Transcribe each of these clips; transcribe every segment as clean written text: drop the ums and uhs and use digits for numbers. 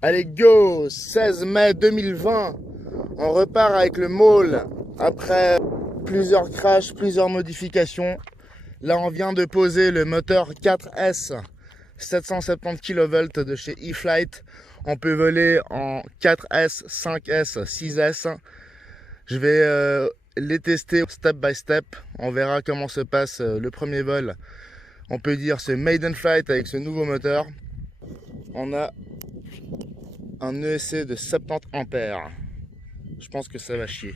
Allez go, 16 mai 2020, on repart avec le Maule après plusieurs crashs, plusieurs modifications. Là on vient de poser le moteur 4S 770 kV de chez E-Flite. On peut voler en 4S, 5S, 6S. Je vais les tester step by step. On verra comment se passe le premier vol. On peut dire c'est maiden flight avec ce nouveau moteur. On a un ESC de 70 ampères. Je pense que ça va chier.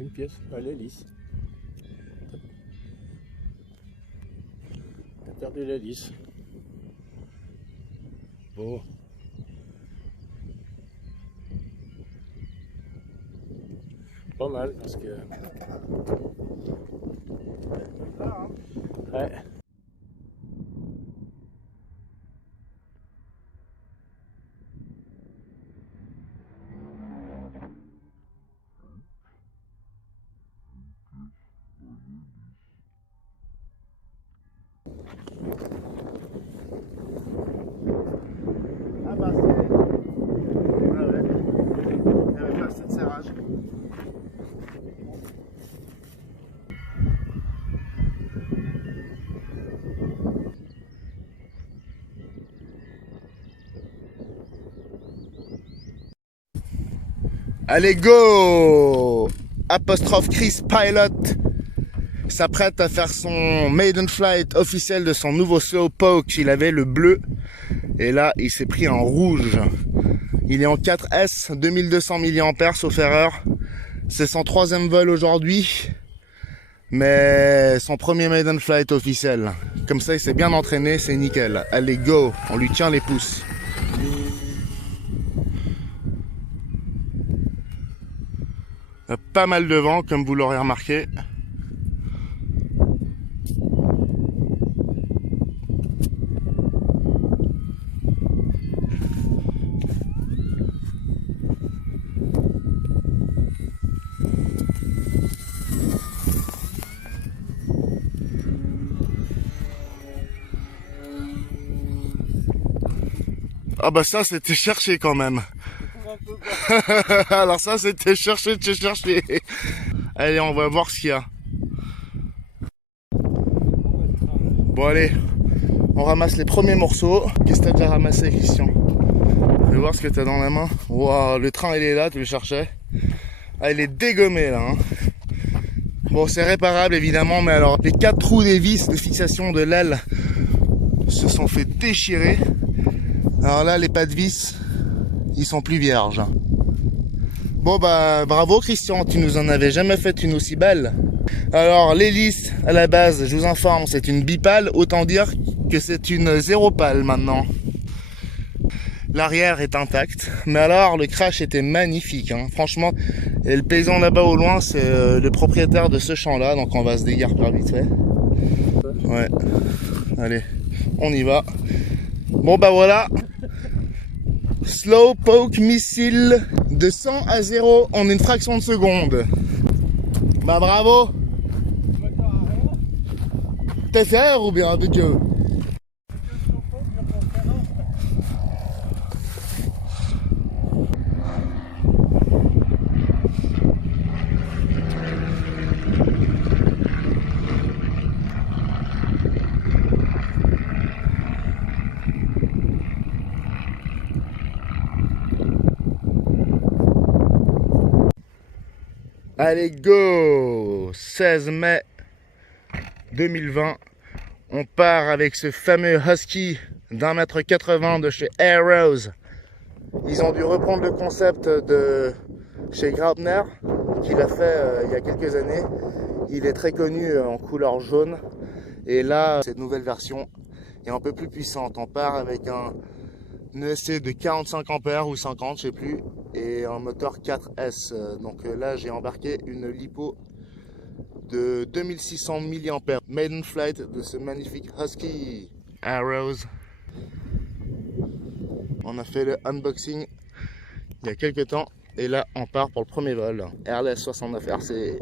Une pièce, elle est lisse. T'as perdu la lisse. Bon. Pas mal parce que... Ouais. Ah bah c'est... Ah ouais. Il n'y avait pas assez de serrage. Allez go! Apostrophe Chris Pilot s'apprête à faire son maiden flight officiel de son nouveau Slowpoke. Il avait le bleu et là il s'est pris en rouge. Il est en 4S, 2200 mAh sauf erreur. C'est son troisième vol aujourd'hui, mais son premier maiden flight officiel. Comme ça il s'est bien entraîné, c'est nickel. Allez go, on lui tient les pouces. Il y a pas mal de vent comme vous l'aurez remarqué. Ah bah ça c'était cherché quand même. Alors ça c'était cherché de chez cherché. Allez on va voir ce qu'il y a. Bon allez, on ramasse les premiers morceaux. Qu'est-ce que t'as déjà ramassé Christian? Je vais voir ce que t'as dans la main. Waouh, le train il est là, tu le cherchais. Ah il est dégommé là hein. Bon c'est réparable évidemment, mais alors les 4 trous des vis de fixation de l'aile se sont fait déchirer. Alors là les pas de vis ils sont plus vierges. Bon bah bravo Christian, tu nous en avais jamais fait une aussi belle. Alors l'hélice à la base, je vous informe, c'est une bipale, autant dire que c'est une 0 pale maintenant. L'arrière est intact, mais alors le crash était magnifique hein. Franchement, et le paysan là-bas au loin c'est le propriétaire de ce champ là, donc on va se déguerpir vite fait. Ouais, allez, on y va. Bon bah voilà, Slowpoke missile de 100 à 0 en une fraction de seconde. Bah bravo. T'es fier ou bien de Dieu? Allez go! 16 mai 2020, on part avec ce fameux Husky d'1,80 m de chez Arrows. Ils ont dû reprendre le concept de chez Graupner, qu'il a fait il y a quelques années. Il est très connu en couleur jaune. Et là, cette nouvelle version est un peu plus puissante. On part avec un ESC de 45 ampères ou 50, je sais plus, et un moteur 4S. Donc là, j'ai embarqué une lipo de 2600 mAh, maiden flight de ce magnifique Husky Arrows. On a fait le unboxing il y a quelques temps et là on part pour le premier vol. Airless 69 RC.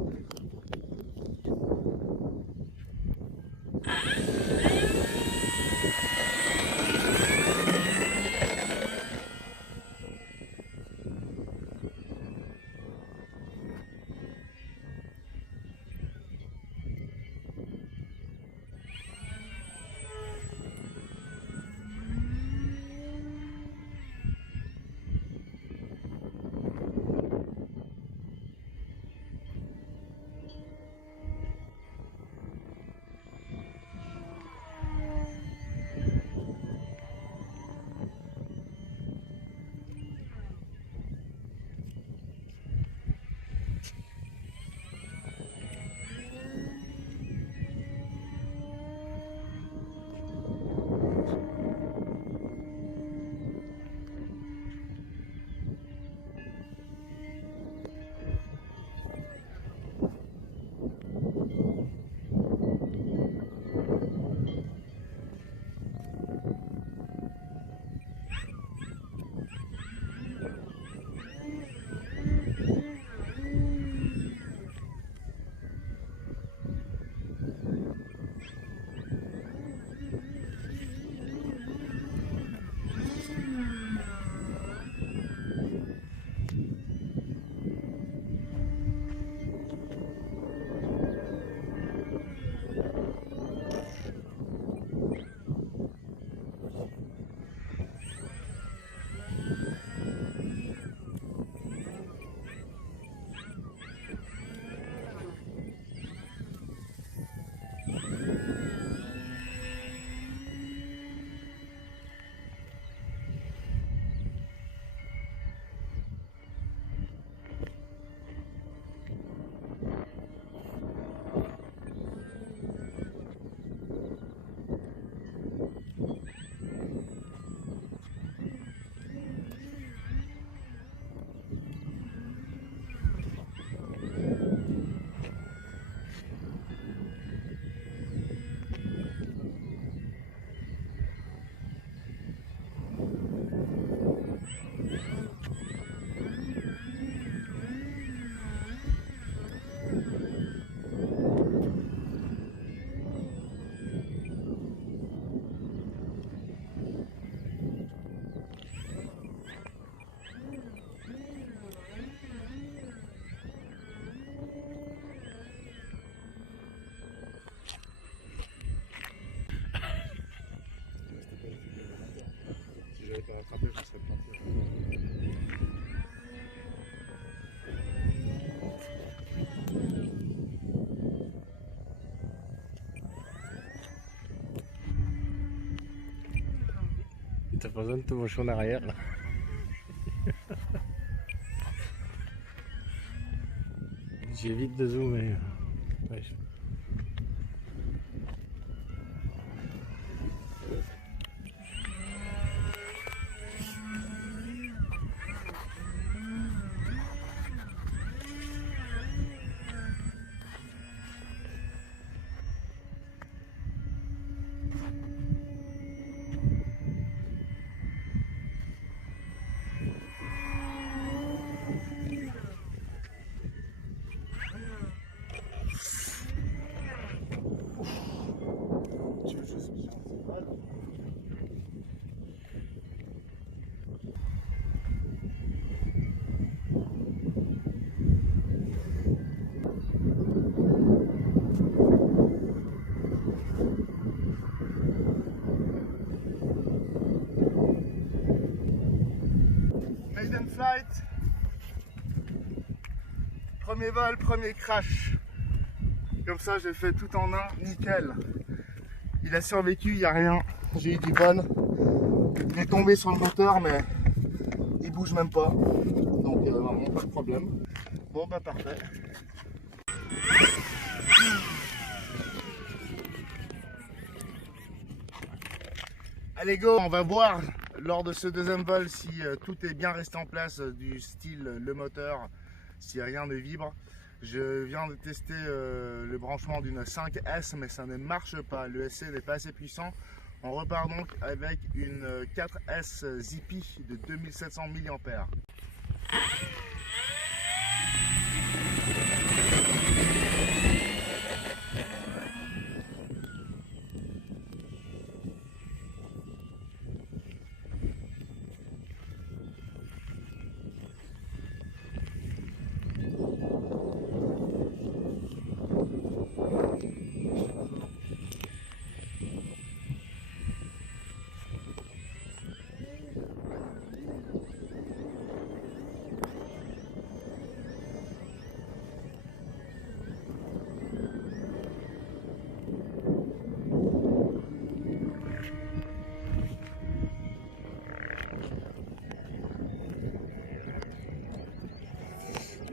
Pas rattrapé, je serais planté. T'as pas besoin de te mocher en arrière là. J'évite de zoomer. Ouais. in Flight. Premier vol, premier crash. Comme ça, j'ai fait tout en un, nickel. Il a survécu, il n'y a rien. J'ai eu du bol. Il est tombé sur le moteur, mais il bouge même pas. Donc, vraiment, pas de problème. Bon, bah, parfait. Allez go, on va voir lors de ce deuxième vol si tout est bien resté en place du style le moteur, si rien ne vibre. Je viens de tester le branchement d'une 5S mais ça ne marche pas, le SC n'est pas assez puissant. On repart donc avec une 4S Zippy de 2700 mAh.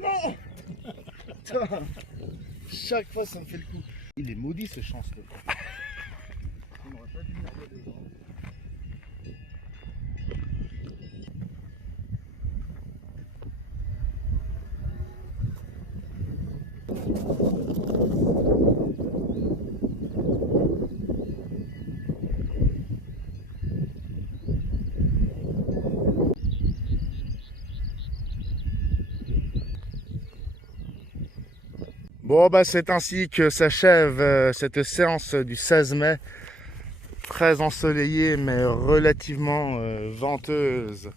Non. Chaque fois ça me fait le coup. Il est maudit ce chanceux. On n'aurait pas dû mettre dedans. Bon bah c'est ainsi que s'achève cette séance du 16 mai, très ensoleillée mais relativement venteuse.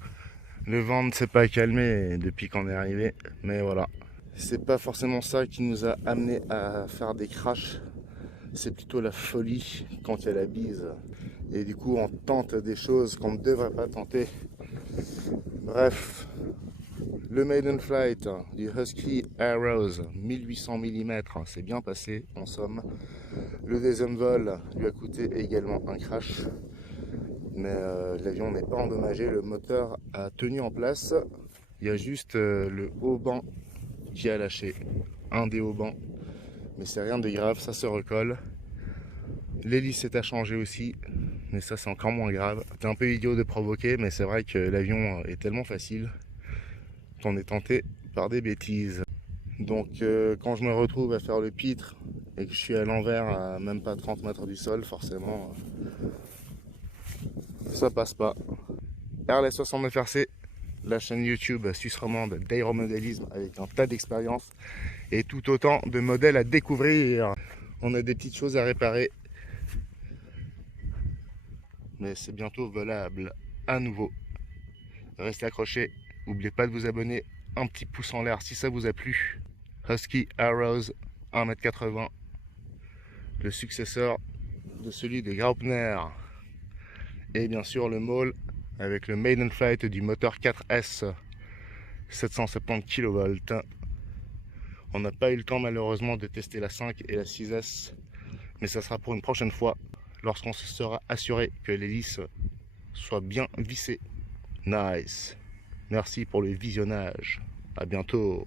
Le vent ne s'est pas calmé depuis qu'on est arrivé, mais voilà. C'est pas forcément ça qui nous a amené à faire des crashs, c'est plutôt la folie quand il y a la bise. Et du coup on tente des choses qu'on ne devrait pas tenter. Bref. Le maiden flight du Husky Arrows 1800 mm c'est bien passé en somme. Le deuxième vol lui a coûté également un crash, mais l'avion n'est pas endommagé, le moteur a tenu en place. Il y a juste le haut banc qui a lâché, un des hauts bancs, mais c'est rien de grave, ça se recolle. L'hélice est à changer aussi, mais ça c'est encore moins grave. C'est un peu idiot de provoquer, mais c'est vrai que l'avion est tellement facile qu'on est tenté par des bêtises. Donc quand je me retrouve à faire le pitre et que je suis à l'envers à même pas 30 mètres du sol, forcément ça passe pas. RLS 69 RC, la chaîne YouTube suisse romande d'aéromodélisme avec un tas d'expériences et tout autant de modèles à découvrir. On a des petites choses à réparer, mais c'est bientôt volable à nouveau. Restez accrochés. N'oubliez pas de vous abonner, un petit pouce en l'air si ça vous a plu. Husky Arrows 1,80 m, le successeur de celui des Graupner. Et bien sûr le Maule avec le maiden flight du moteur 4S 770 kV. On n'a pas eu le temps malheureusement de tester la 5 et la 6S, mais ça sera pour une prochaine fois lorsqu'on se sera assuré que l'hélice soit bien vissée. Nice. Merci pour le visionnage. À bientôt.